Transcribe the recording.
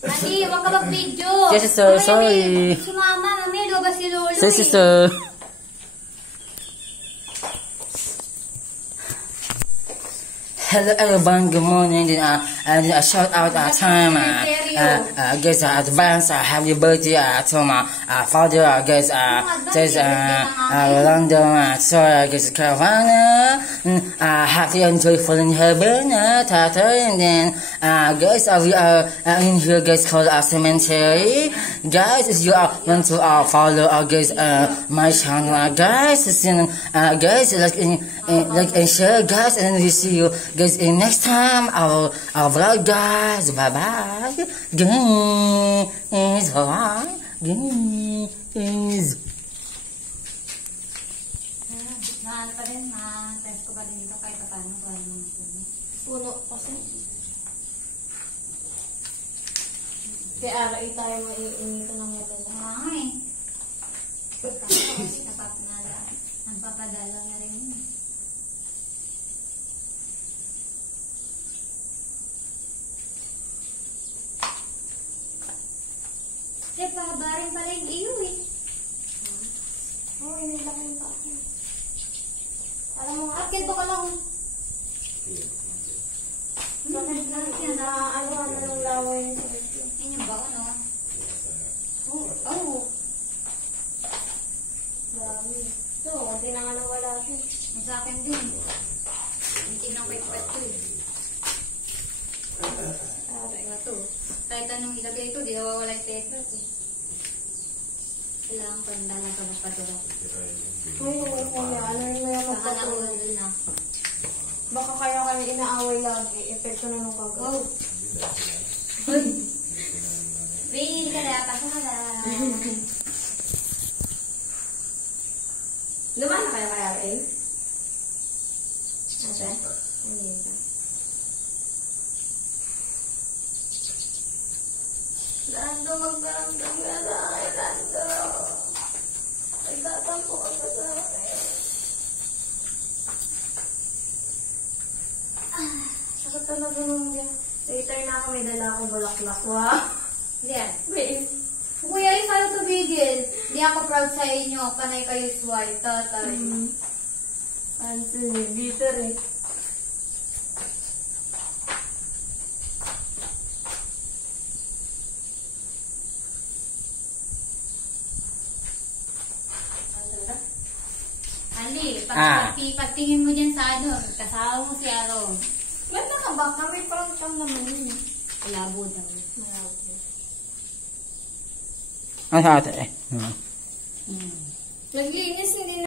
Ali, huwag ka mag-video. Yes, sister. Sorry. Si mama, mami, ba si Lolo Yes, sister. Hello everyone, good morning. A shout out time. I guess advance happy birthday to my father. I guess says London. Sorry, I guess Carolina. Happy and joyful in heaven, Tata. And then I guess we are in here, guys, called cemetery. Guys, if you want to follow, I guess my channel, guys, guys, like and share, guys, and we see you. Guys, next time our vlog, guys. Bye bye. Guys, bye. Guys. Mahal pa rin, test ko pa rin dito kahit paano ko ano puno kasi. Kaya aray tayo maiinito ng medala. Ay. Kasi napapadala na rin. Pahabarin pala yung iyo eh. Oo, inilaki yung pa ako. Alam mo, akin to ka lang. Bakit lang siya na ano ng laway niya sa ito. Yan yung baon, no? Oo. Dami. Ito, hindi na nga nawala siya. Ang sa akin din. Hindi na kay Pato eh. Aray nga to. Kahit anong ilagay ito, di nawawala yung teklat eh. Kailangan ko yung dalang ka magpaturo. Ay, ano yung may magpaturo? Baka kaya kayo inaaway lagi. Epekto na nung kagaw. Uy! Wait, ka na. Pasok ka na. Lumaan na kayo kaya rin? Ate? Hindi ka. Lando, magkaramdam ka sa akin, Lando. Nagtatampo ka ba sa akin? Sakit talaga nung yan. Later na ako, may dala akong bulaklak. Wow! Yan. Wait. Kuya, yung sana tumigil. Hindi ako proud sa inyo. Panay kayo swipe. Tatay. Ansin, bitter eh. Ali, pagtingin mo dyan sa ano, kasama mo si Aaron. Ganda ka ba? May parang siyang naman yun. Malabo daw. Malabo. Ano sa ate eh? Naglinis, hindi